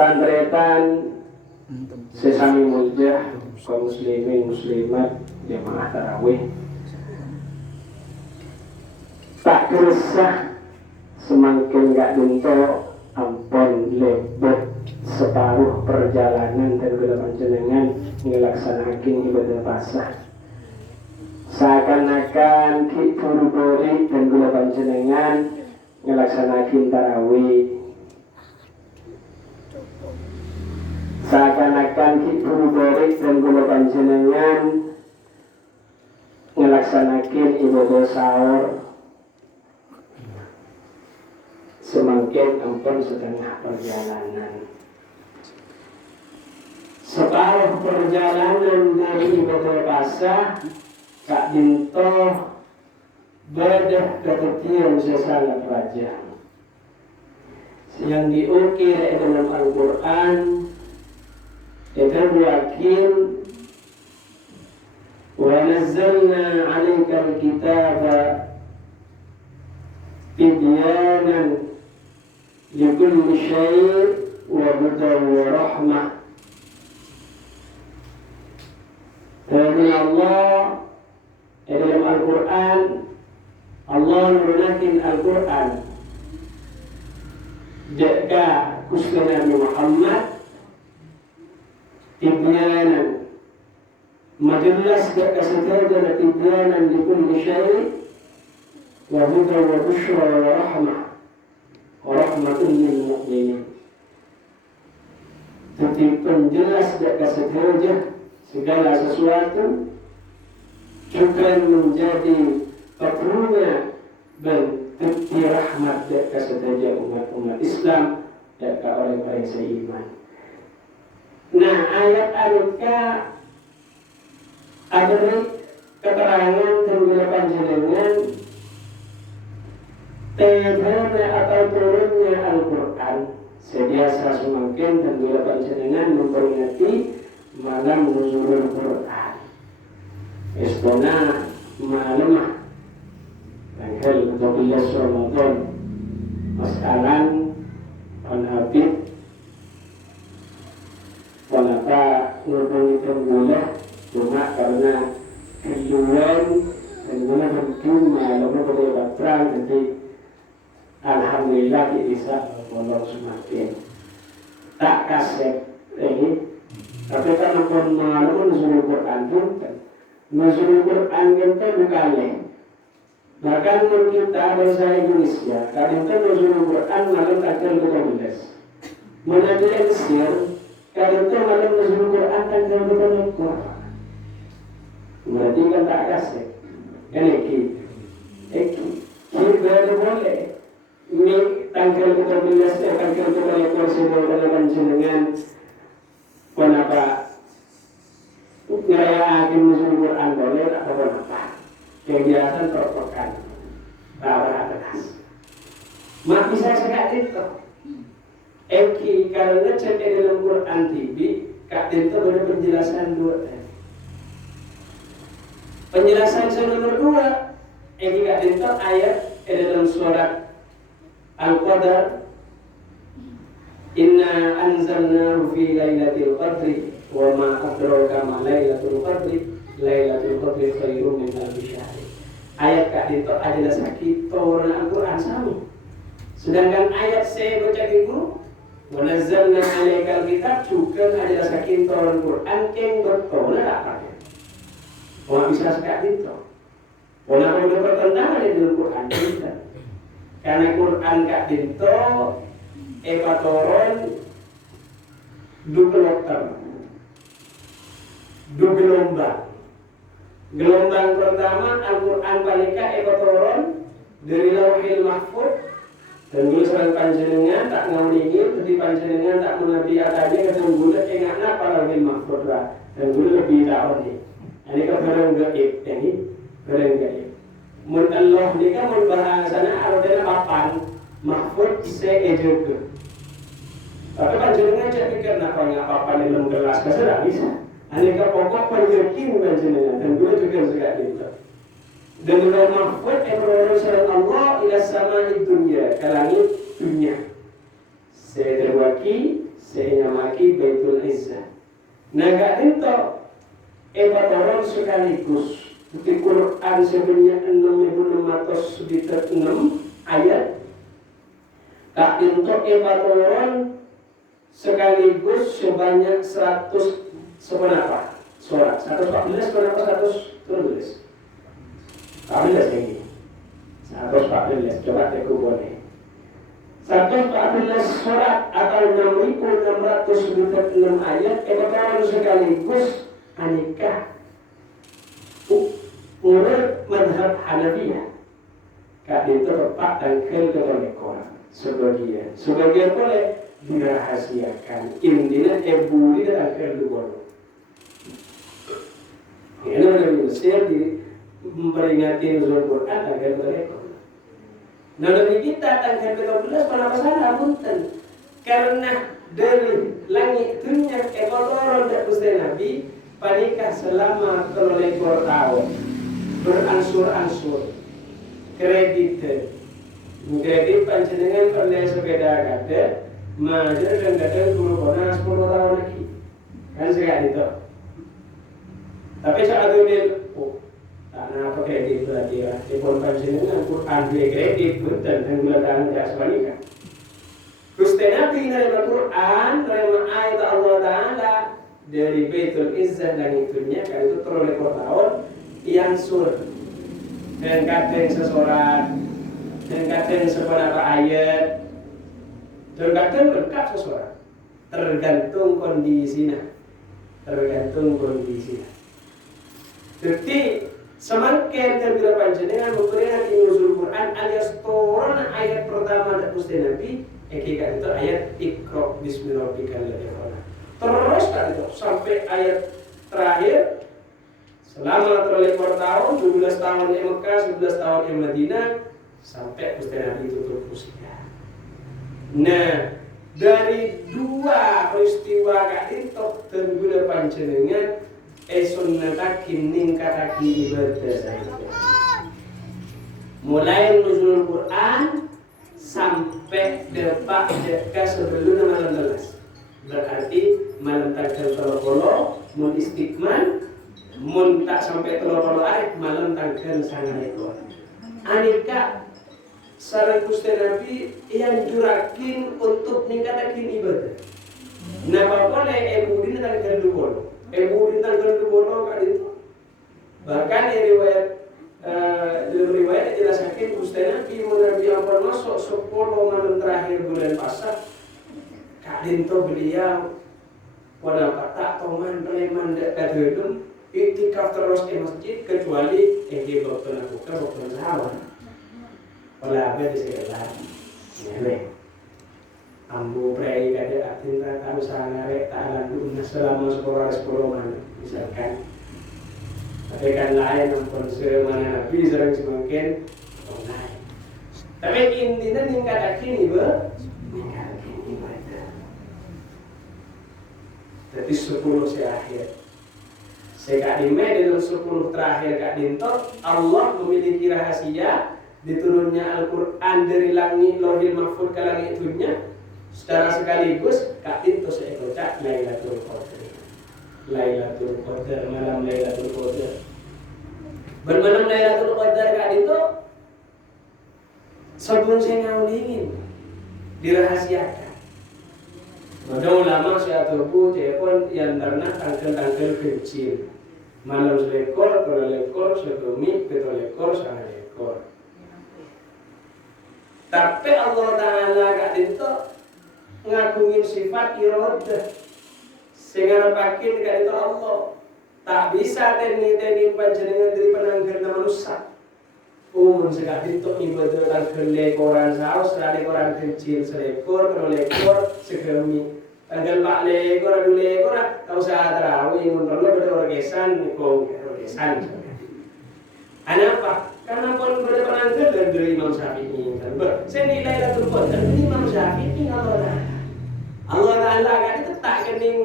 Tantretan sesami muljah kaum muslimin muslimat jamaah tarawih tak keresah semakin gak dento ampun lebet separuh perjalanan dan kula panjenengan ngelaksanakan ibadah pasah seakan-akan ki buru-buru dan kula panjenengan ngelaksanakan tarawih seakan-akan ki buru-buru dan kula panjenengan ngelaksanakan ibadah sahur semakin ampun setengah perjalanan separuh perjalanan dari ibadah pasah kak dinto bedah ketetian sesalah raja yang diukir dalam Al-Quran itu yakin wa nazzalna 'alaikal kitaba tibyanan likulli syai' wa hudan wa rahmah. Dari Allah dalam Al-Quran Allah menurunkan Al-Quran jika kusna Nabi Muhammad tibyanan majelas jika setelah tibyanan likulli syai' wa hudan wa busyra wa rahmah rahmatun lil mu'minin. Tapi penjelas dan seterusnya segala sesuatu juga menjadi perlunya bentuk rahmat dan seterusnya umat-umat Islam dan orang-orang seiman. Nah ayat-ayatnya ada keterangan tentang panjenengan turunnya atau turunnya Al-Quran sediasa semakin dan bila panjenengan memperingati malam nuzulul Quran istana malam tanggal 12 Ramadan masalan Habib wanita ngurungi tembulah cuma karena keluhan dan guna tentu malam pada batran nanti alhamdulillah bisa Allah semakin tak kasih ini tapi kan pun malam nuzul Quran pun nuzul Quran kita bukannya bahkan pun kita bahasa Indonesia kadang itu nuzul Quran malam tanggal 12 menjadi eksir kadang itu malam nuzul Quran tanggal 12 berarti kan tak kasih ini kita boleh ini tanggal 12 tanggal 12 sebuah panjenengan kenapa ngerayakan nuzul Quran boleh atau kenapa kegiatan terpekan bawah atas mak bisa sekali itu karena cek dalam Quran TV kak itu ada penjelasan dua penjelasan nomor 2 kak itu ayat dalam surat Al-Qadar inna anzalnahu fi lailatul qadri wa ma adraka ma lailatul qadri lailatul qadri khairum min alf syahr. Ayat kak itu adalah sakit turun Al-Quran sama. Sedangkan ayat saya baca di guru wa nazzalna 'alaikal kitab juga adalah sakit turun Quran yang betul tak pakai. Wah bisa sekali itu. Walaupun ada pertentangan di Al-Quran kita. Karena Quran kak dinto epatoron dua gelombang pertama Al-Quran balika epatoron dari Lauhil Mahfuz dan dulu serang panjenengan tak ngawingi jadi panjenengan tak menabi atanya ketemu bulat enaknya apa Lauhil Mahfuz lah dan dulu lebih tahu nih ini kebarang gaib ini barang gaib mun Allah ni kan mun bahasana ada papan mahfud saya juga tapi panjenengan cek pikir nak papan yang gelas kasar tak bisa aneka pokok penyakin panjenengan dan gue juga sekali itu dan dengan mahfud ebror sareng Allah ila samai dunia ke langit dunia saya terwaki Sehingga maki Baitul Izzah. Naga itu ebatoron sekaligus. Di Quran sebenarnya 6.606 ayat. Tak itu ebatoron sekaligus sebanyak 100 sebenarnya surat 114 kenapa 100 tulis 14 ini 114 coba teku boleh 114 surat atau 6.606 ayat ebatoran sekaligus anikah menurut madhab Hanafiyah kak itu tepat dan keletolekor sebagian boleh dirahasiakan intinya ebuli dan kedua ini oleh Mesir memperingati nuzul Quran agar berekor. Nah dari kita tanggal 13 kenapa salah punten? Karena dari langit dunia ekotoron dan Gusti Nabi panikah selama 3 tahun beransur-ansur kredit panjenengan oleh sepeda kata majer dan kadang 10 tahun lagi kan sekali itu. Tapi saat itu karena apa kredit berarti ya telepon panjenengan Quran dia kredit dan bulan jasmani kan. Gusti Nabi nerima Quran, nerima ayat Allah Taala dari Baitul Izzah dan itunya kan itu 3 tahun yang sur dan kadang sesoran dan kadang seberapa ayat tergantung lengkap sesoran tergantung kondisinya. Jadi semakin terbila panjenengan memperingati nuzul Quran alias turun ayat pertama dari Gusti Nabi, kan itu ayat Iqra bismi rabbikal ladzi khalaq. Terus kan itu sampai ayat terakhir selama 3 tahun, 12 tahun di Mekah, 11 tahun di Madinah sampai Gusti Nabi tutup usia. Nah, dari 2 peristiwa itu terbila panjenengan sunnatakin ningkataki ibadah mulai nuzul Quran sampai depak sebelum malam 12 berarti malam tanggal 30 mun istiqman mun tak sampai 30 hari malam tanggal 9 anika sareng Gusti Nabi yang jurakin untuk ningkatakin ibadah napa boleh ebudin tanggal 20 Ebu ditanggal dubono kak itu. Bahkan di riwayat dijelaskan Gusti Nabi Nabi ampun masuk 10 malam terakhir bulan Pasar. Kak Dinto beliau pada tak toman preman dak kadedum iktikaf terus di masjid kecuali di waktu lakukan waktu sahur. Wala apa di sekolah. Ini. Ambu prai kada atinta tahu sanare ta'ala duna selama 10 mana misalkan tapi kan lain ampun semana Nabi sering semakin online tapi intinya ningkatakin ibadah jadi 10 seakhir sekadime dalam 10 terakhir Kak Dinto Allah memiliki rahasia diturunnya Al-Quran dari langit Lauhil Mahfuz ke langit dunia secara sekaligus Kak Dinto seekor cak Lailatul Qadar malam Lailatul Qadar bermalam Lailatul Qadar Kak Dinto sebelum saya ngawalingin dirahasiakan ada ulama saya tubuh telepon yang ternak tangkel kecil malam selekor, lekor, sebelumnya lekor, sangat lekor tapi Allah Ta'ala Kak Dinto ngagungin sifat irodah sehingga pakai dekat itu Allah tak bisa teni panjenengan dari penanggal manusia sekali itu ibadah tanggal lekoran saus lekoran kecil selekor kalau lekor segemi tanggal 4 lekor adu lekor tak usah terawih perlu pada orgesan Kenapa? Karena pun pada penanggal dari Imam Syafi'i saya nilai Lailatul Qadar ini Imam Syafi'i Allah Ta'ala kan itu tak kening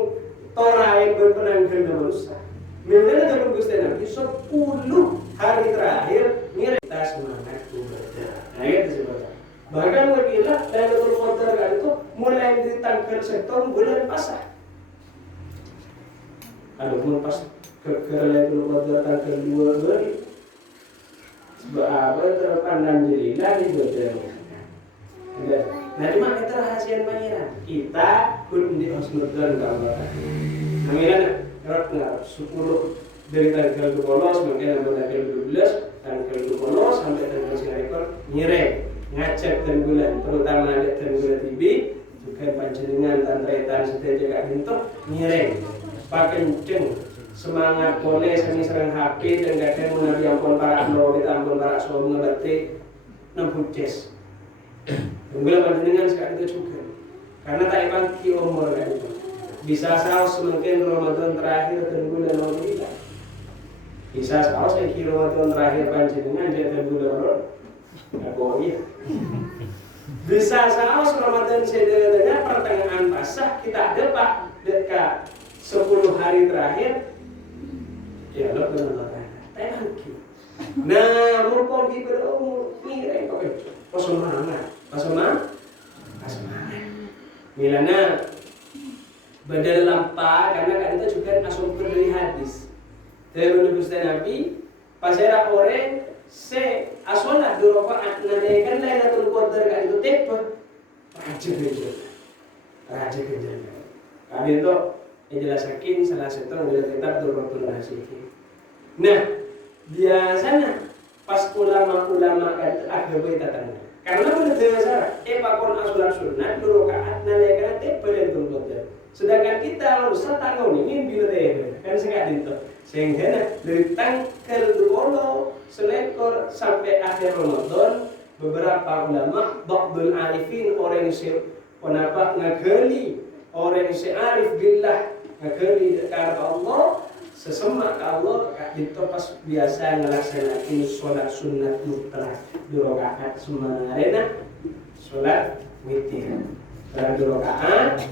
Torah yang berpenanggal manusia. Memang dalam Gusti Nabi 10 hari terakhir kita semangat ibadah. Nah itu sebabnya. Bahkan wakilah Lailatul Qadar kan itu mulai dari tanggal 1 bulan namun pas Lailatul Qadar tanggal 2 beri sebab apa terpandang jelilah di badan. Nah cuma kita rahasia pangeran kita pun di husnudzon gambar. Namanya kerap nggak 10 dari tanggal 12 mungkin tanggal 12 tanggal 12 sampai tanggal 9 nyirek ngajak dan bulan terutama ada dan bulan TV juga panjenengan tantretan sedaya juga bentuk nyirek pakai kenceng semangat boleh sering HP dan kadang menabi ampun para lo kita ampun para suami ngerti nempuces bulan panjenengan sekarang itu juga karena tak emang ki umur kan itu bisa saus mungkin Ramadan terakhir dan bulan Ramadan bisa saus yang ki Ramadan terakhir panjenengan dan bulan Ramadan iya. Bisa saus Ramadan sedaya pertengahan pasah kita ada pak dekat 10 hari terakhir ya lo benar thank you. Nah mumpung di berumur mirip pasemangat milana badal lampa karena kan itu juga asal dari hadis dari Gusti Nabi pasera orang se asona dua rakaat nanaikan Lailatul Qadar kan itu tipe raja kerja kami itu jelasakin salah satu adalah kitab Durratul Nasihin. Nah biasanya pas ulama-ulama kan agak beda tanya karena benar dasar pakon asulan sunnah dua rakaat nanaikan tipe Lailatul Qadar sedangkan kita harus setanggung ini bila deh kan sekarang itu sehingga dari tanggal 20 selekor sampai akhir Ramadan beberapa ulama ba'dul arifin orang yang kenapa ngagali orang yang arif billah ngagali dekat Allah sesemak Allah itu pas biasa ngelaksanain sholat sunnah mutlak 2 rakaat semarena sholat witir sholat 2 rakaat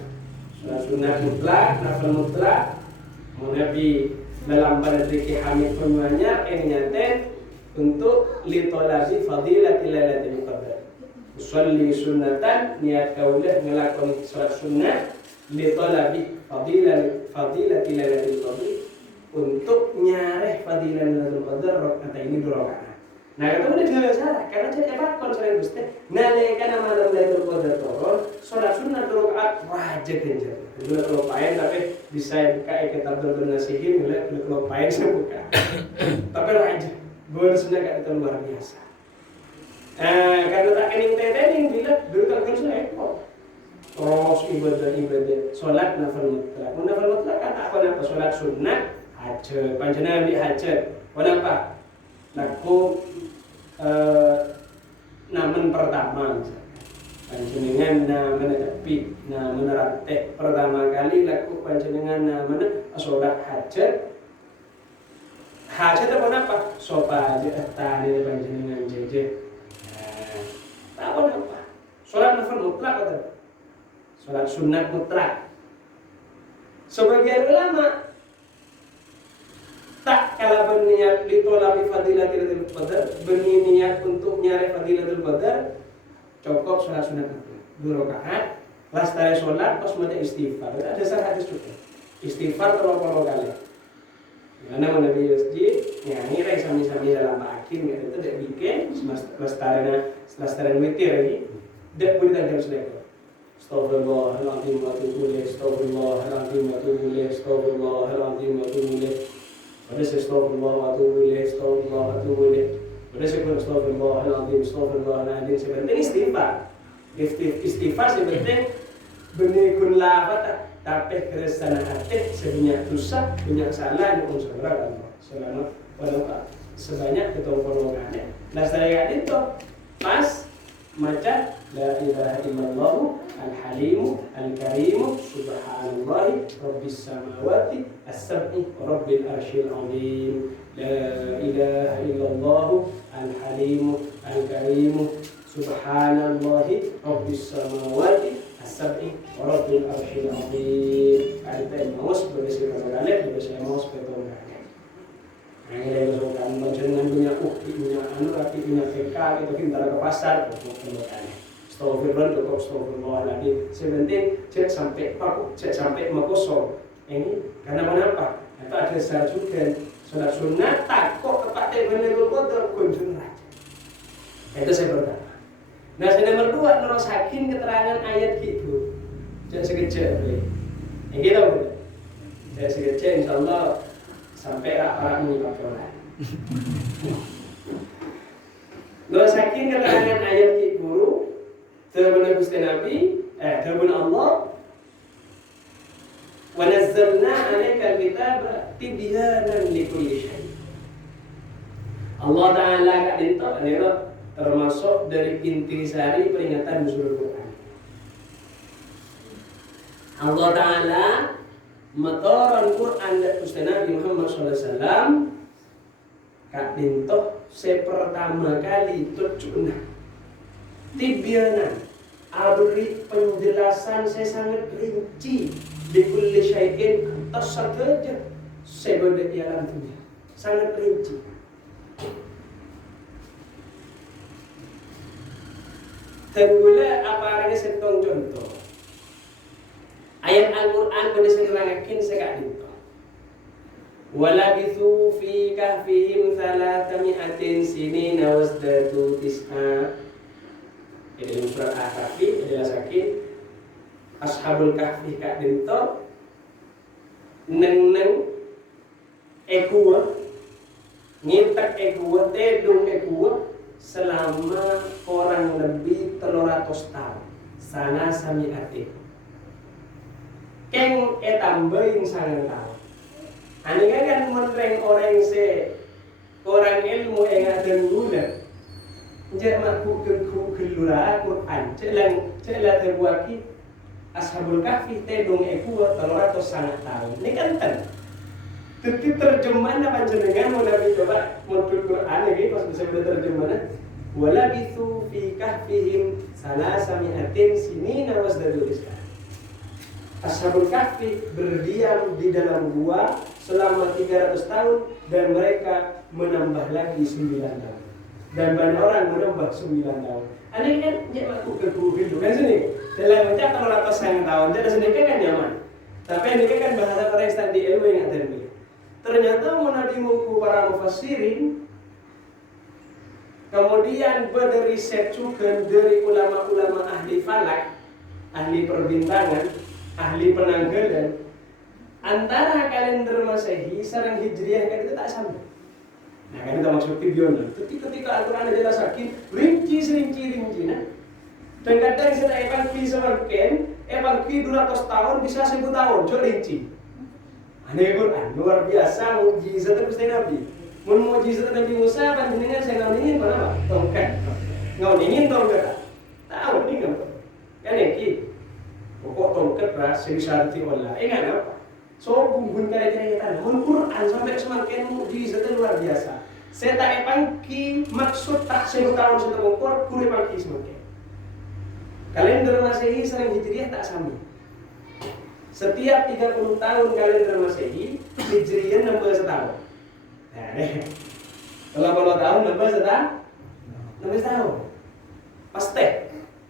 sholat sunnah mutlak nafil mutlak Nabi dalam berzikir hamid penuhnya ini nyanten untuk litolabi fadilatil Lailatul Qadar. Usolli sunnatan niat kaulah ngelakon sholat sunnah litolabi fadilatil Lailatul Qadar untuk nyareh fadilah Lailatul Qadar rakaat ini 2 rakaat. Nah itu udah jelas salah karena jadi apa konsen Gusti nalekana malam Lailatul Qadar turun sholat sunnah 2 rakaat wajib genjar. Dulu kelopain tapi bisa kayak kita bernasihin nilai kelopain saya buka. Tapi wajib bersenya itu luar biasa. Karena tak kening tetening bila dulu tak kenal ekor. Terus ibadah sholat nafil mutlak. Nafil mutlak kan apa sholat sunnah hajat panjenengan di hajat. Kenapa? Laku namen pertama misalnya. Panjenengan namanya tapi menerate pertama kali laku panjenengan namanya sholat hajat apa? Sopa aja tadi panjenengan jeje. Tak apa? Sholat nafil mutlak atau sholat sunat mutlak. Sebagian ulama tak kalau berniat ditolak fadilatul qadar, berniat untuk nyari fadilatul qadar, cukup sholat sunat mutlak 2 rakaat. Lastari sholat pas mau istighfar. Ada hadis juga. Istighfar 30 kali. Karena Nabi masjid nyanyi rai sami-sami dalam akhir itu tidak bikin lestaran witir lagi tidak boleh tajam selekor Astagfirullahaladzim wa atubu ilaih Astagfirullahaladzim wa atubu ilaih Astagfirullahaladzim wa atubu ilaih pada astagfirullah wa atubu ilaih Astagfirullah wa atubu ilaih pada Astagfirullahaladzim sebenarnya istighfar sebenarnya benikun lafat tapi keresahan hati sebanyak dosa, banyak salah yang unsur Allah selama pada sebanyak ketolongannya. Nah setelah itu pas maca la ilaha illallah al-halimu al-karimu subhanallahi rabbis samawati as-sab'i rabbil arsyil azim la ilaha illallah al-halimu al-karimu subhanallahi rabbis samawati as-sab'i rabbil arsyil azim. Ada mouse berbeza kalian berbeza mouse betul kan. Nah, ini yang kan menjenengan punya punya tapi punya PK itu kita ke pasar untuk kan. Astagfirullahaladzim. Sebentar cek sampai makosong. Ini karena kenapa? Atau ada salat juga sholat sunat takut kepada Lailatul Qadar kunjung raja. Itu saya pertama. Nah, saya nomor 2 nerusakin keterangan ayat gitu. Jangan sekejap boleh. Yang kita boleh. Saya sekejap insyaallah sampai para menyimak sholat. Nerusakin keterangan ayat gitu. Terbenar Gusti Nabi, terbenar Allah. Wa nazzalna 'alaikal kitaba tibyanan likulli syai'. Allah Ta'ala kak dinto nira termasuk dari intisari peringatan nuzul Quran. Allah Ta'ala matoran Quran dan Gusti Nabi Muhammad SAW kak dinto sepertama kali tujuan tibyanan abri penjelasan saya sangat rinci di kulli syai'in atas saja sebab di alam dunia sangat rinci. Tenggula apa arahnya setong contoh ayat Al-Quran pada serangakin sekak dinto walabithu fi kahfihim 300 sinina wasdadu tis'a. Dalam surat Al-Kahfi dijelasakin Ashabul Kahfi kak dinto neng ekua ngintak ekua tedung ekua selama kurang lebih 300 tahun sana sami ati keng tambahin sangat tahun ani kan menreng orang se orang ilmu yang ada guna Jek makku kelura Quran celah terbuaki Ashabul Kahfi tedung ekua 300 sangat tahun. Ini kan ten. Tapi terjemahan apa jenengan mau Nabi coba modul Quran lagi pas bisa terjemahan. Walabithu fi kahfihim salasami'atin sinina wasdadu rizqa. Ashabul Kahfi berdiam di dalam gua selama 300 tahun dan mereka menambah lagi 9 tahun. Dan banyak orang menambah 9 tahun. Ini kan dia waktu ke kan sini. Dalam mencap 300 tahun, jadi sini kan nyaman. Tapi ini kan bahasa Kristen di ilmu yang ada ini. Ternyata Nabi muku para mufassirin, kemudian beriset juga dari ulama-ulama ahli falak, ahli perbintangan, ahli penanggalan. Antara kalender Masehi sareng Hijriah kan itu tak sama. Nah kan kita maksud tibyanan. Ketika Al-Quran dijelasakin rinci. Nah. Dan kadang kita evanki sebagian, evanki 200 tahun bisa 1000 tahun, cok rinci. Aneh Quran, luar biasa mukjizat Gusti Nabi. Mun mukjizat Nabi Musa panjenengan saya ngawinin apa? Tongkat. Ngawinin tongkat. Tahu nih kan? Kan iki. Pokok tongkat ras sing sarti wala. Ingat apa? So bumbun kaya-kaya mun Quran sampai semakin mukjizat luar biasa. Saya tak evanki maksud tak 1000 tahun sudah mengukur kure pangki semakin. Kalender Masehi sareng Hijriah tak sama. Setiap 30 tahun kalender Masehi, Hijriah nambah setahun. Nah, deh. Kalau 30 tahun nambah setahun. Pasti.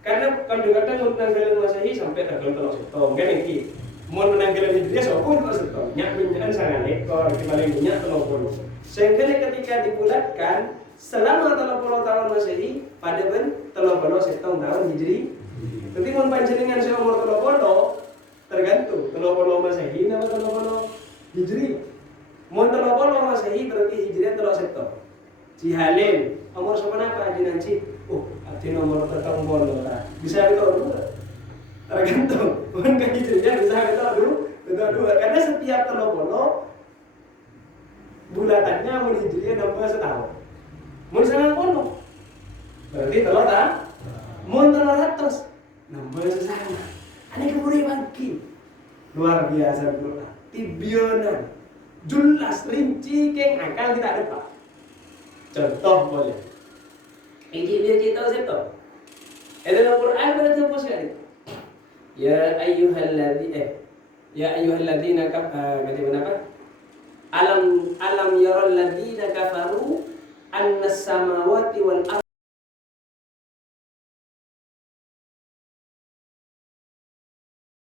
Karena kadang-kadang mau tanggalan Masehi sampai tanggal 3 setahun kan iki. Mau tanggalan Hijriah sopun kok setahun. Nyak pinjakan sangat ekor paling banyak 30. Sehingga ketika dibulatkan selama 30 tahun Masehi pada ben 30 setahun tahun Hijri. Tapi mun panjenengan saya umur 30 tergantung 30 Masehi nama 30 Hijri. Mun 30 Masehi berarti Hijriah 3 setahun. Cihalin umur seberapa jenengan oh, arti nomor tertentu lah. Bisa kita dulu. Tergantung. Mun ke Hijriah bisa kita dulu. Karena setiap 30 bulatannya mun Hijriah nambah setahun. Mun 90 berarti telur tak? Mun 300 nambah sesama. Ini keburian ki. Luar biasa Quran. Tibyanan. Jelas rinci keng akal kita ada Pak. Contoh boleh. Ini dia tahu siapa? Dalam Quran berarti apa sekali? Ya ayyuhalladzina bagaimana apa? Alam yaral ladzina kafaru annas samawati wal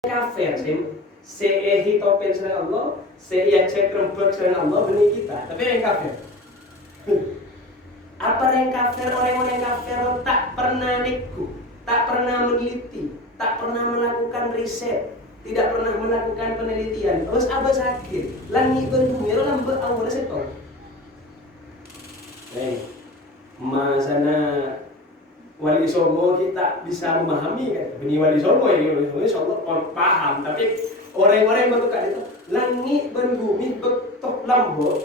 kafir seehi topen sareng Allah, seia cekrembek sareng Allah benih kita, tapi yang kafir. Apa yang kafir? Orang-orang kafir tak pernah niku, tak pernah meneliti, tak pernah melakukan riset, tidak pernah melakukan penelitian. Terus apa sakit? Langit berbumi lambat awalnya setong. Masana Wali Songo kita bisa memahami kan? Benih Wali Songo ya, Wali Songo insya Allah paham. Tapi orang-orang yang bertukar itu langit dan bumi betok lambo.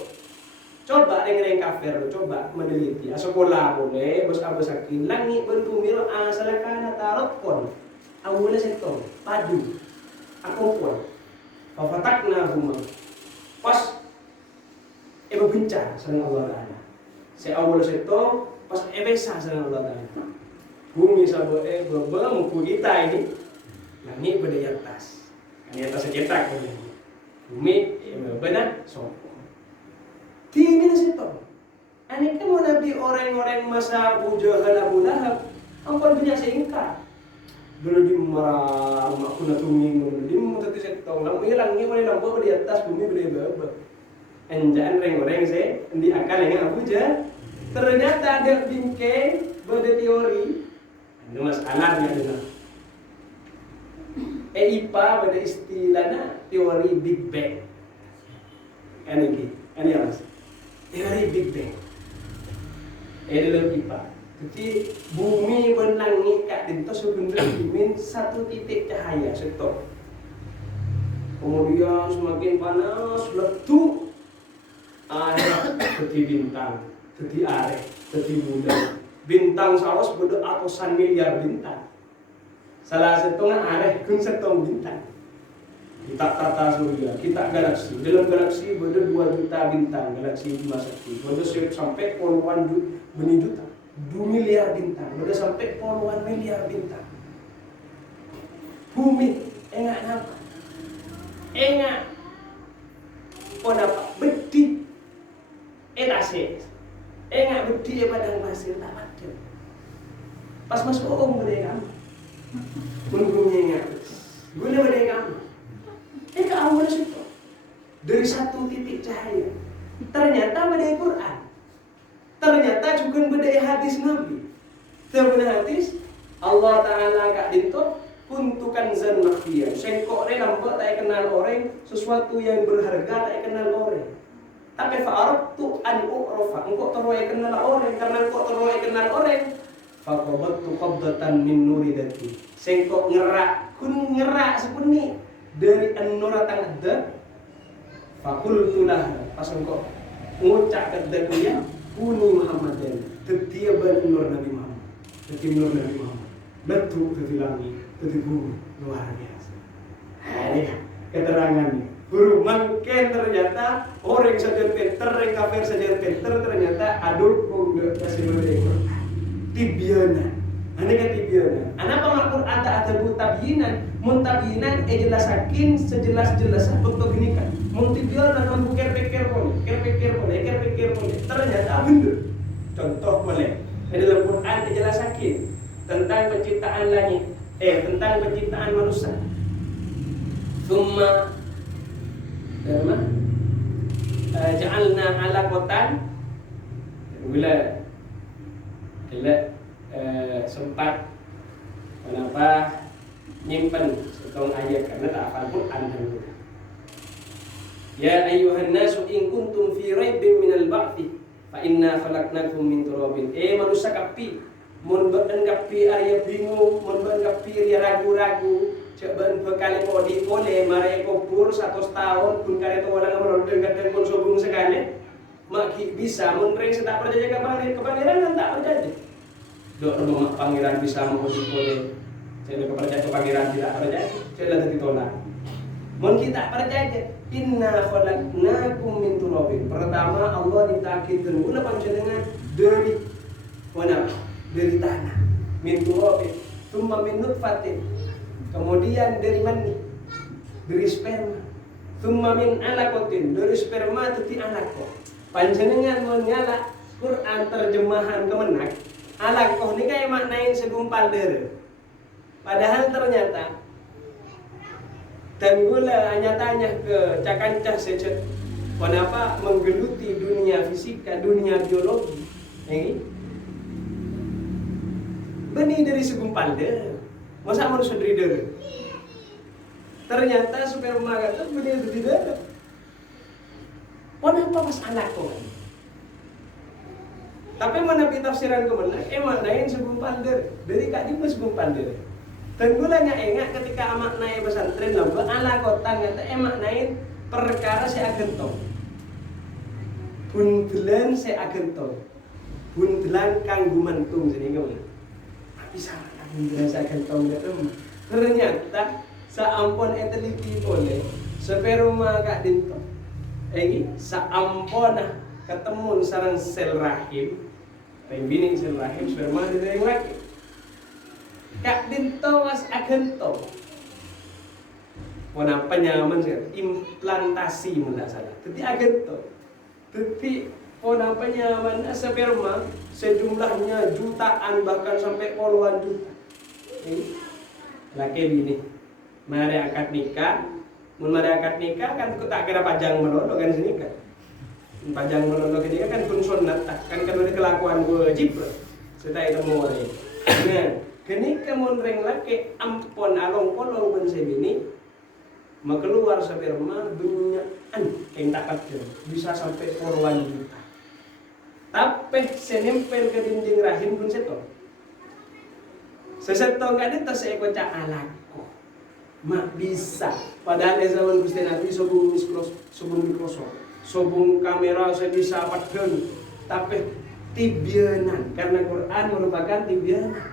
Coba dengan kafir, coba meneliti. Sekolah boleh, bos abu sakin. Langit dan bumi asalkan tarot pon. Awalnya setong padu. Aku pun. Fafatakna huma. Pas bencana sama Allah Taala. Saya awalnya setong pas ebesa sama Allah Taala. Bumi sabo muku kita ini langit pada atas. Kan di atas cetak kan. Bumi benar sopo. Tinggi situ. Ani kan mau nabi orang-orang masa Abu Jahal Abu Lahab, ampun punya singkat. Dulu di marah aku nak tunggu di mau tadi saya tahu lah langit boleh nampak di atas bumi boleh berapa. Anjaan orang-orang saya di akal yang Abu Jahal. Ternyata ada bingkai pada teori. Ini masalahnya adalah IPA pada istilahnya teori Big Bang. Ini apa sih? Teori Big Bang. Dalam IPA. Jadi bumi dan langit kat dinto sebenarnya dimin satu titik cahaya stop. Kemudian semakin panas letup. Jadi bintang, jadi areh, jadi bulan. Bintang saus bodoh ratusan miliar bintang. Salah satunya areh kun setong bintang. Kita tata surya, kita galaksi. Dalam galaksi bodoh 2 juta bintang, galaksi Bima Sakti. Bodoh sampai puluhan juta, 2 miliar bintang. Bodoh sampai puluhan miliar bintang. Bumi enggak apa? Enggak. Oh dapat beti. Etase. Enggak beti padang pasir tak ada. Pas masuk boleh kamu. Menunggunya enggak. Boleh kamu. Ke awal situ. Dari satu titik cahaya. Ternyata badai Quran. Ternyata juga badai hadis Nabi. Ternyata hadis Allah Ta'ala kak dinto kuntukan zan makhfiyah. Sengkok lambat tak kenal orang, sesuatu yang berharga tak kenal orang. Tapi fa'arabtu an u'rafa. Engkau terwai kenal orang, karena engkau terwai kenal orang. Faqabattu qabdatan min nuridati. Sengkok ngerak, kun ngerak sepuni dari an-nuratang ada. Fakultulah pas engkau ngucap kata dia, kuni Muhammadan. Tetia ban nur Nabi Muhammad. Tetia nur Nabi Muhammad. Betul tetia langit, tetia bumi luar biasa. Ini keterangannya. Guru mungkin ternyata orang saja pinter, yang kafir saja pinter, ternyata aduh kok enggak kasih mereka. Tibiana. Ane kan tibiana. Ana pengakur anta ada tabiinan, muntabiinan jelasakin sejelas-jelas betul gini kan. Mun tibiana kan pikir-pikir boleh. Ternyata benar. Contoh boleh. Di dalam Quran dijelasakin tentang penciptaan langit, tentang penciptaan manusia. Summa ja'alna alaqatan bila sempat kenapa nyimpen setong ayat karena tak hafal Quran dulu. Ya ayyuhan nasu in kuntum fi raibin minal ba'thi fa inna khalaqnakum min turabin. Manusia kapi mun beten kapi area bingung, mun beten kapi area ragu-ragu. Coba bekali podi boleh mari kubur 100 tahun pun kare to orang ngomong dengan kon sobung sekali maki bisa mun ring tak percaya ke pangeran kan tak percaya dok rumah pangeran bisa menguji boleh saya percaya ke pangeran tidak percaya saya tadi tolak mun kita percaya inna khalaqnakum min turabin. Pertama Allah ditakdirkan guna panjenengan dari mana dari tanah min turabin thumma min nutfatin. Kemudian dari mani, dari sperma, thumma min alaqatin, dari sperma teti alaqah. Panjenengan menyala Quran terjemahan kemenak, alaqah ini kayak maknain segumpal darah. Padahal ternyata Dan gula hanya tanya ke cakancah secet, kenapa menggeluti dunia fisika, dunia biologi? Benih dari segumpal deh, masa manusia dari deh? Ternyata sperma kata benih dari deh. Kenapa pas anak kok? Tapi mana tafsiran kemana? Maknain segumpal deh, dari kaki pas segumpal deh. Dan gue nanya enggak ketika amak naik pesantren lomba ala kota ngata maknain perkara saya agentong. Bundelan saya agentong. Bundelan kanggo mantung jadi gimana? Bisa bundelan saya agentong gitu. Ternyata saampun teliti oleh sperma kak dinto. Saampun ketemu sarang sel rahim. Bini sel rahim sperma dari laki. Kak dinto was agento. Wana penyaman sih, implantasi mendak salah. Jadi agento. Jadi wana penyaman sperma sejumlahnya jutaan bahkan sampai puluhan juta. Ini laki bini. Mari akad nikah, mari akad nikah kan tak kira pajang menolong kan sini kan. Pajang menolong ini kan kun sunat kan kalau kelakuan wajib. Setelah itu mulai. Nah, kini kemunreng laki ampun along polong pun sebini keluar sperma dunyaan yang tak kacau bisa sampai puluhan juta. Tapi senempel ke dinding rahim pun seto. Seseto nggak ada seekor cak alako. Mak bisa. Padahal zaman Gusti Nabi sobung mikroskop, sobung kamera saya bisa padahal. Tapi tibyanan karena Quran merupakan tibyanan.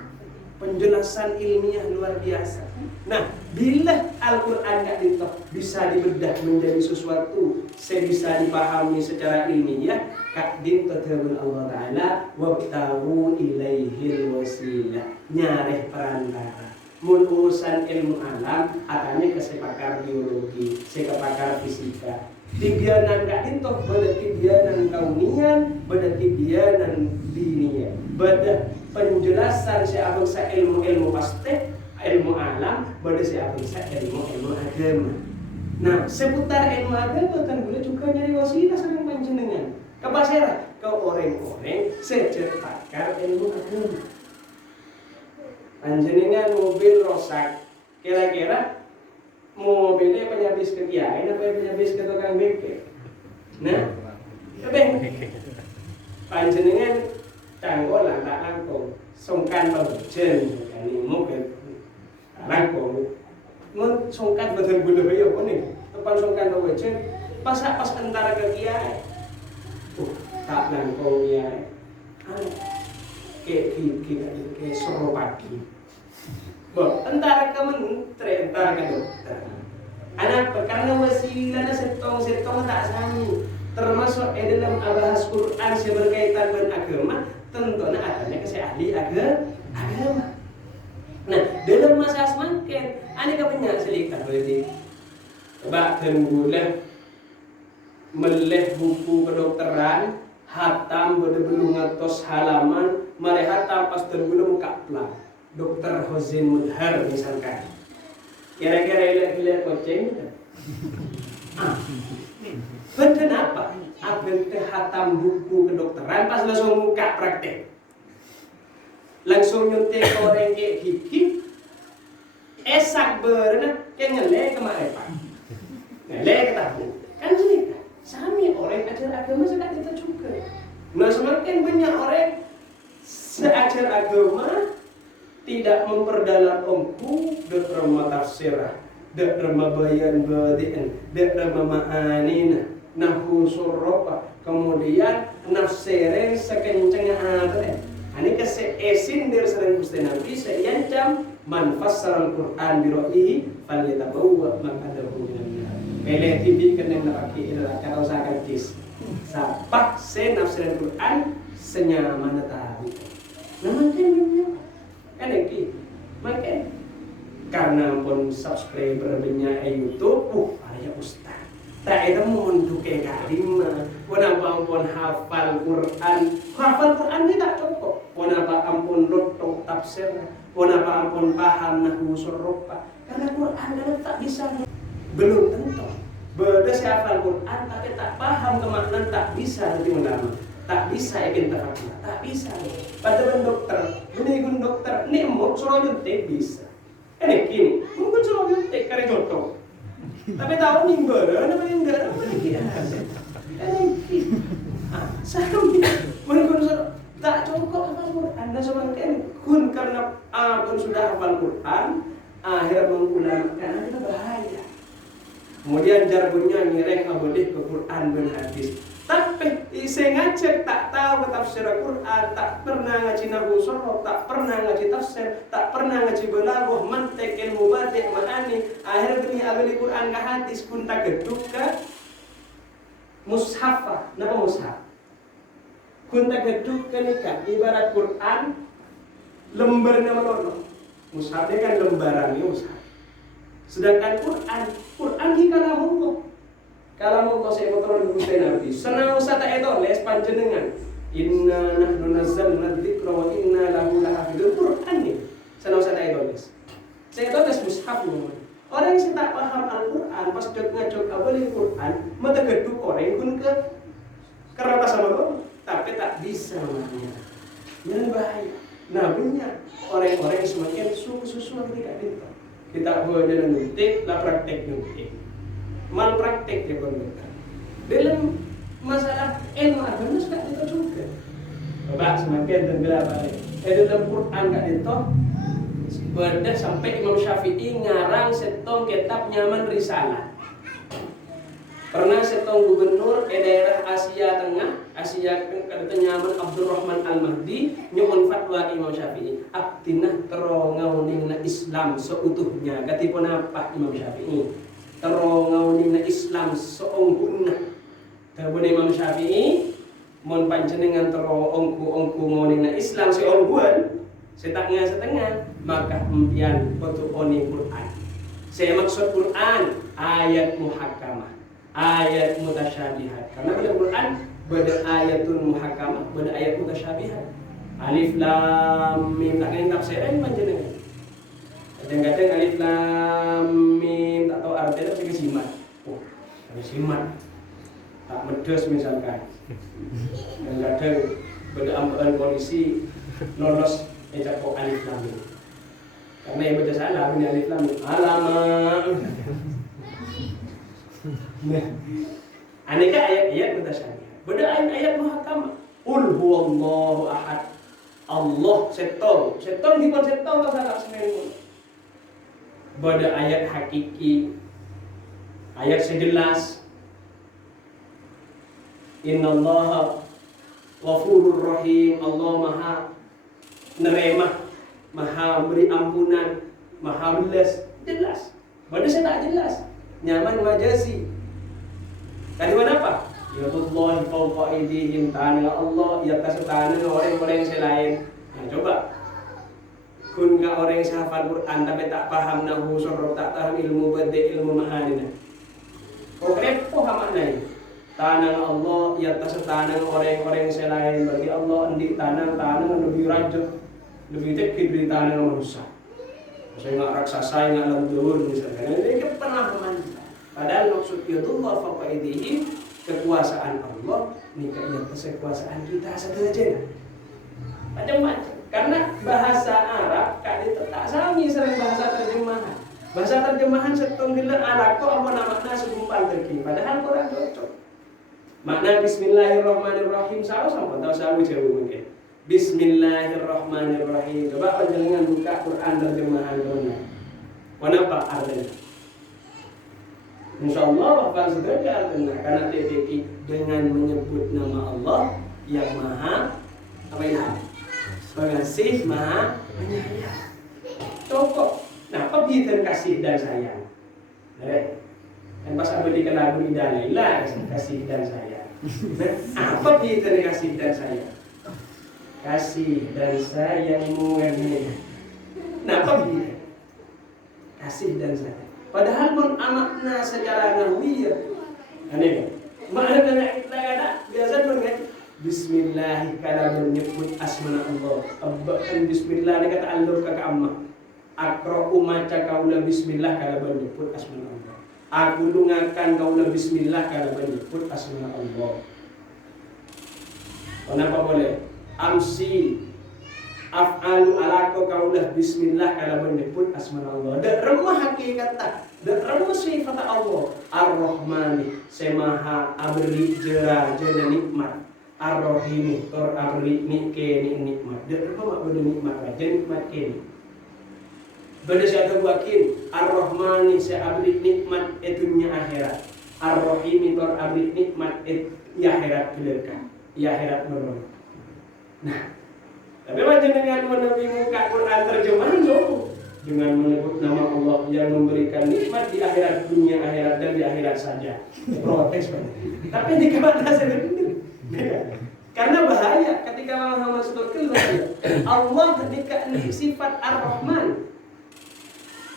Penjelasan ilmiah luar biasa. Nah, bila Al-Quran gak ditoh bisa dibedah menjadi sesuatu bisa dipahami secara ilmiah, kak dinto terbun Allah Ta'ala wabtahu ilaihil wasilah, nyareh perantara. Mun urusan ilmu alam, atanya ke sepakar biologi, sepakar fisika. Tibyanan gak dinto, beda tibyanan kaunian, beda tibyanan dinian, beda penjelasan siapa sa ilmu pasti, ilmu alam, pada siapa sa ilmu agama. Nah, seputar ilmu agama kan boleh juga nyari wasilah sama panjenengan. Kebasera ke orang-orang secepakar ilmu agama. Panjenengan mobil rosak, kira-kira mobilnya penyabis ke kiai, apa penyabis ke tukang bengkel? Nah, panjenengan canggo lah tak langkong songkan pemjen ini mungkin langkong mun songkan betul betul ya apa nih tepan songkan pemjen pas antara ke kiai tak langkong kiai ke soro pagi antara ke menteri antara ke dokter anak karena wasilah setong tak sami termasuk dalam bahas Quran yang berkaitan dengan agama tentunya adanya ahli agama. Nah, dalam masa semakin aneka banyak selikan berarti. Coba tenggulah meleh buku kedokteran, hatam belum ngatos halaman, mari hatam pas tenggulah muka pelang. Dokter Hozin Mudhar misalkan. Kira-kira lihat kucing. Betul apa? Abang teh hatam buku kedokteran pas langsung buka praktek. Langsung nyuntik orang kayak gigi. Esak berna kayak ngelek kemarin Pak. Ngelek tahu. Kan sini kan. Sami orang ajar agama sekat kita juga. Nah semakin banyak orang seajar agama tidak memperdalam omku dalam tafsirah, dalam bayan badian, dalam ma'anina. Nahu surropa kemudian nafsirin sekencang apa ini keseesin dari sering Gusti Nabi seyancam man fassara al-Quran bi ra'yihi falyatabawwa maq'adahu minan nar. Pele tibi kena napaki ila kata usahakan kis. Sapak se nafsirin Quran senyaman tahu. Nah makin kan iki. Makin karena pun subscriber punya YouTube, ada ustaz. Tak ada mundur ke kalimah, kenapa ampun hafal Quran ini tak cukup, kenapa ampun lotok tafsir, kenapa ampun paham nahwu surropa, karena Quran tak bisa Belum tentu. Beda si hafal Quran tapi tak paham kemaknaan, tak bisa nanti mendalam, tak bisa ikin tafakkur, tak bisa. Padahal dokter, benih dokter, ini emok suruh nyuntik bisa. Ini kini, mungkin suruh nyuntik kare jodoh. Tapi tahu nih barang, apa yang enggak, apa yang tidak. Ini kini, saya mungkin suruh tak cukup hafal Quran. Anda semakin kun karena pun sudah hafal Quran, akhirnya mengulangkan itu bahaya. Kemudian jargonnya nyereng abodih ke Quran dan hadis. Tapi saya ngajak tak tahu tafsir Quran, tak pernah ngaji nahwu sharh, tak pernah ngaji tafsir, tak pernah ngaji balaghah, mantiq, ilmu badi', ma'ani. Akhirnya benih abadi Quran ke hadis pun tak geduk ke mushaf. Napa mushaf? Kun tak geduk ke nikah ibarat Quran lembarnya melono. Mushaf dia kan lembarannya mushaf. Sedangkan Quran di kalamullah. Kalamullah saya motoran buku Nabi. Senang usah tak itu les panjenengan. Inna nahnu nazzalna dzikra wa inna lahu lahafidun. Quran nih. Senang usah tak itu les. Saya itu les mushaf nih. Orang yang tak paham Al-Quran pas jod ngajok abali Quran, mata geduk orang pun ke kertas sama tapi tak bisa namanya. Ini bahaya. Nah benar orang-orang yang semakin susu tidak pintar. Kita boleh dalam nutik, lah praktek nutik. Mal praktek dia bernutik. Dalam masalah ilmu agama sudah itu juga. Bapak semakin tenggelam balik. Dalam Quran kat itu, berdah sampai Imam Syafi'i ngarang setong kitab nyaman risalah. Pernah setong gubernur daerah Asia Tengah, Asia Nyaman Abdurrahman Al-Mahdi nyuhun fatwa Imam Syafi'i. Abdinah terongauning Islam seutuhnya. Katipun apa Imam Syafi'i? Terongauning Islam seungguna. Kabun Imam Syafi'i mon panjenengan terongku ngauning Islam seungguan, setengah maka empian foto oni Quran. Saya maksud Quran ayat muhakkamah, ayat mutasyabihat. Karena pada Quran ada ayatun muhakkamah, ada ayat mutasyabihat. Alif lam mim tak kena tafsiran panjenengan. Kadang-kadang alif lam mim tak tahu artinya tapi simat. Oh, simat. Tak medes misalkan. Kadang-kadang pada kondisi lolos ejak kok alif lam mim. Karena yang baca salah punya alif lam mim. Alamak. Nah, aneka ayat-ayat mutasyabihat. Beda ayat-ayat muhakkamah. Qul huwallahu ahad. Allah setong di pon setong tak salah sebenarnya. Beda ayat hakiki. Ayat sejelas. Innallaha ghafurur rahim. Allah Maha neremah, Maha beri ampunan, Maha belas. Jelas. Beda saya tak jelas. Nyaman majazi. Kalimat apa? Ya Allah fawqa aydihim, tanah Allah di atas tanah orang-orang selain. Nah, coba. Kun ka orang yang hafal Quran tapi tak paham nahwu sharh, tak paham ilmu badi', ilmu ma'ani. Konkret paham maknanya. Tanah Allah di atas tanah orang-orang selain. Bagi Allah endi tanah lebih rajah, lebih tinggi dari tanah manusia. Saya enggak raksasa, enggak lentur misalnya. Ini kepenahaman. Padahal maksud Allah fawqa aydihim, kekuasaan Allah ini di atas kekuasaan kita saja. Macam-macam. Karena bahasa Arab kan itu tak sami sering bahasa terjemahan. Bahasa terjemahan setong gila Arab kok apa namanya segumpal terkini. Padahal kurang cocok. Makna Bismillahirrahmanirrahim salah sama tahu saya jauh mungkin. Bismillahirrahmanirrahim. Coba panjenengan buka Quran terjemahan mana? Kenapa artinya? Insyaallah bahkan segera artinya karena TPI dengan menyebut nama Allah yang Maha apa ini? Pengasih, Maha Penyayang. Cocok. Nah, apa bidan kasih dan sayang? Dan pas apa di lagu Idalailah kasih dan sayang. Nah, apa bidan kasih dan sayang? Kasih dan sayangmu ini. Nah, apa bidan? Kasih dan sayang. Padahal pun amakna secara nahwiyah. Aneh kan? Makna ada biasa pun kan? Bismillah kalau menyebut asma Allah. Abbakan Bismillah ni kata Allah kakak amma. Akra'u maca kaula Bismillah kalau menyebut asma Allah. Aku lungakan kaulah bismillah kalau menyebut asma Allah. Kenapa boleh? Amsi af'alu alako kaulah bismillah kalau menyebut asma Allah. Dak remah hakikat, dak remah sifat Allah. Ar-Rahmani semaha abri jera jena nikmat. Ar-Rahimi tor abri nike nikmat. Dak remah abri nikmat aja nikmat kini. Bada saya wakin Ar-Rahmani saya abri nikmat dunia akhirat. Ar-Rahimi tor abri nikmat akhirat kelaka. Akhirat meron. Nah, tapi macam dengan menepi muka Quran terjemahan jauh dengan menyebut nama Allah yang memberikan nikmat di akhirat dunia akhirat dan di akhirat saja. Protes banget. Tapi di mana saya karena bahaya ketika Muhammad SAW Allah ketika sifat Ar-Rahman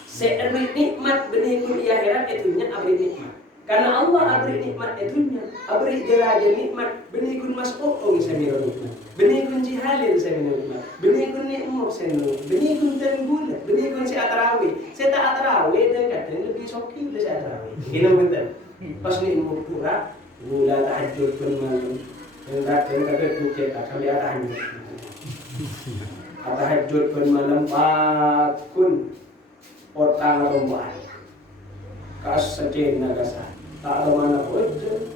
se'ri nikmat benikun di akhirat itunya abri nikmat. Karena Allah abri nikmat itunya, abri jeraja nikmat benikun mas'u'ung saya nikmat. Benikun jihalil saya nikmat. Benikun nikmur saya nikmat. Benikun tanggula, benikun si atarawi. Saya tak atarawi dan kadang lebih soki dari si atarawi. Gini betul. Pas nikmur pura, gula tahajud pun malam. Yang kata bukit tak kami atahajud. Atahajud pun malam pakun. Otang rombahan kas sajen nagasa tak mana bojo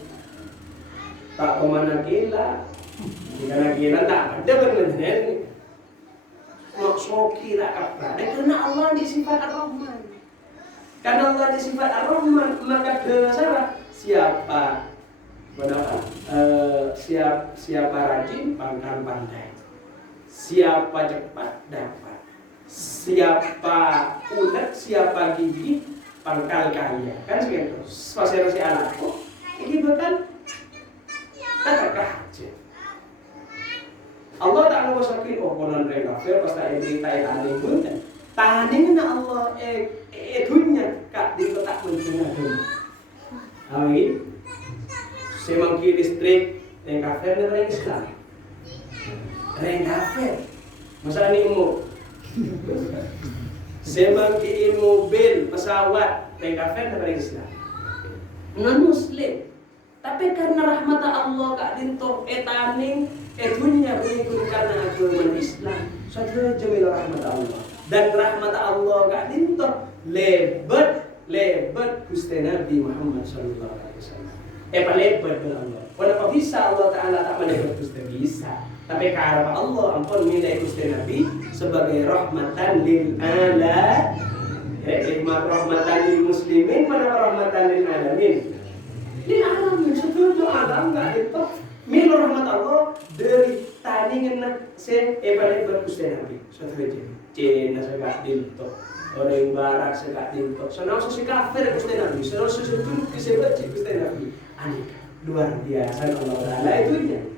tak mana gila jika gila tak ada benar-benar maksoki tak apa karena Allah disifat Ar-Rahman karena Allah disifat Ar-Rahman maka dasar siapa siapa rajin pangkal pandai siapa cepat dapat siapa ulet, siapa gigi, pangkal kaya. Kan segitu. Pasir si anakku, ini bahkan kata aja. Allah tak mau sakit oponan kafir pas tak berita tani pun. Tani na Allah dunia kak di kotak mencengang dunia. Amin. Semangki listrik yang kafir dan orang Islam. Orang kafir. Masa ni umur. Semangkiin mobil, pesawat, kafir dan Islam. Non-Muslim. Tapi karena rahmat Allah kak dinto etaning dunia berikut karena agama Islam. Suatu jamil rahmat Allah. Dan rahmat Allah kak dinto lebat Gusti Nabi Muhammad sallallahu alaihi wasallam. Lebat Allah. Kenapa bisa Allah Taala tak melebat Gusti bisa? Tapi karena Allah ampun milih Gusti Nabi sebagai rahmatan lil alamin, rahmatan lil muslimin, mana rahmatan lil alamin? Lil alamin setuju alam enggak itu. Milih rahmat Allah dari tandingan se pada Gusti Nabi. Setuju. Cina segak dinto. Orang barat segak dinto. Senang sesi kafir Gusti Nabi, senang sesi turut disebut Gusti Nabi. Aneh luar biasa Allah Taala itunya.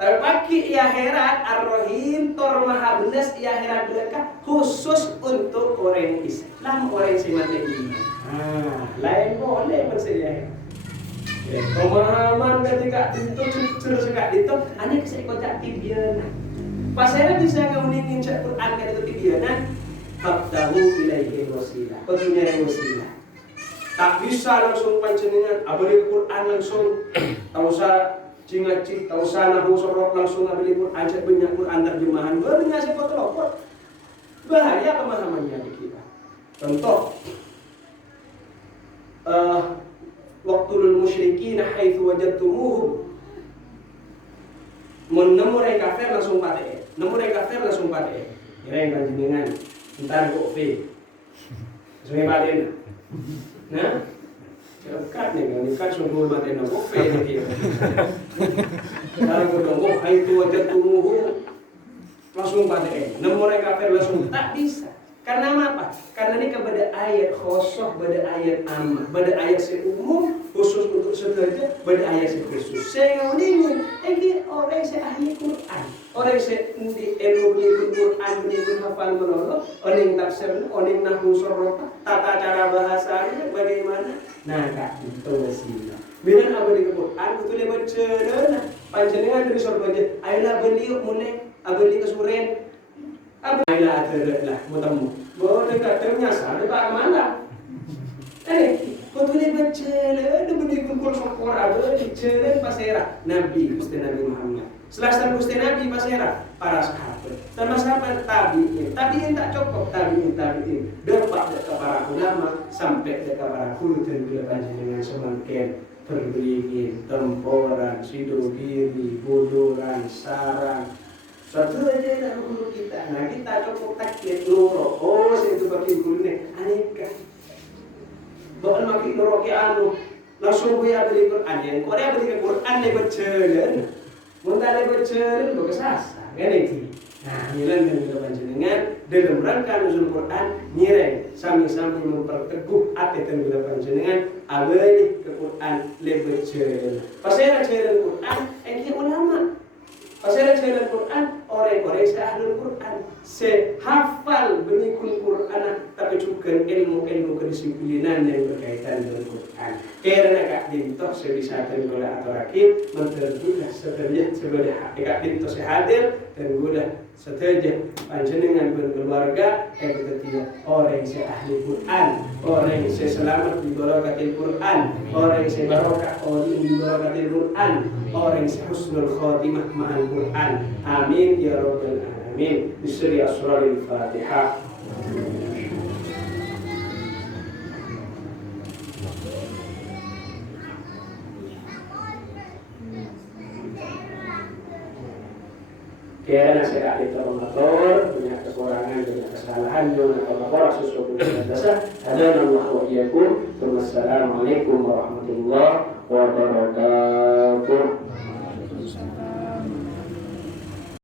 Terbagi akhirat Ar-Rahim tor maha belas akhirat belaka khusus untuk orang Islam orang semata iman. Lain boleh bersedia. Pemahaman ketika itu curus sekak itu, ane saya kocak tibiana. Pas saya bisa ngeuningin Quran ketika tibiana, fabdahu ilaihi wasilah. Petunjuk wasilah. Tak bisa langsung panjenengan abadi Quran langsung, tak usah cingaci, tak usah nahu sorok langsung abadi Quran, banyak Quran terjemahan, banyak sih foto-foto. Bahaya pemahamannya di kita. Contoh, waqtulul musyrikin haitsu wajadtumuhum. Nemu orang kafir langsung pakai. Nemu orang kafir langsung pakai. Ini yang panjenengan. Entar kok fe. Sungai Baden. Nah, dekat nih kan, dekat sungguh mati nak kopi nanti. Kalau kita ngomong, haitsu wajadtumuhum langsung pakai. Nemu orang kafir langsung tak bisa. Karena apa? Karena ini kepada ayat khosoh, pada ayat ammah, pada ayat seumum khusus untuk sedaja, pada ayat sekhusus. Saya ngomongin, ini orang saya ahli Quran, orang saya di ilmu Quran, menyebut hafal menolong, orang yang tafsir, orang yang nahwu soroka, tata cara bahasanya bagaimana? Nah, kak itu wasilah. Bila apa di Quran itu lewat cerana, panjenengan dari surga. Ayolah beliau mulai, abeli kesuren. Ayolah ada lah, bertemu. Boleh tak ternyata, ada tak mana? Kutu boleh baca le demi kumpul syukur ada diceren pasera Nabi Gusti Nabi Muhammad. Selasan Gusti Nabi pasera para sahabat. Sama sahabat tabi'in. Tabi'in tak cukup tabi'in. Dapat dekat para ulama sampai dekat para guru dan gula panjenengan semakin berbingin, temporan, sidogiri, bodoran, sarang. Suatu aja nak guru kita. Nah kita cukup takdir loro. Oh, saya itu bagi guru ni aneka. Bahkan makin loro ke anu. Langsung gue beli Quran. Yang kau dia beli Quran dia berjalan. Muntah dia berjalan berkesasa. Kan itu. Nah, nyilang dan kita panjenengan dalam rangka nuzul Quran nyireng sami-sami memperteguh hati dan kita panjenengan abadi ke Quran lebih jalan. Pasal jalan Quran, ini ulama. Pasal jalan Quran, orang-orang seahlul Quran, sehafal benikun Quran, tapi juga ilmu-ilmu kedisiplinan yang berkaitan dengan Quran. Karena kak dintoh sebisa tergoleh atau rakib, menterdulah seterjah sebagai kak dintoh sehadir dan gudah seterjah panjenengan berkeluarga kita tidak orang yang ahli Quran, orang yang selamat di barakatil Quran, orang yang barokah di barakatil Quran, orang yang husnul khatimah ma'al Quran. Amin ya rabbal alamin. Bisri asraril Fatihah. Karena saya ahli termotor, punya kekurangan, punya kesalahan, punya kelakuan sesuatu yang dasar. Ada nama Wahyaikum. Wassalamualaikum warahmatullahi wabarakatuh.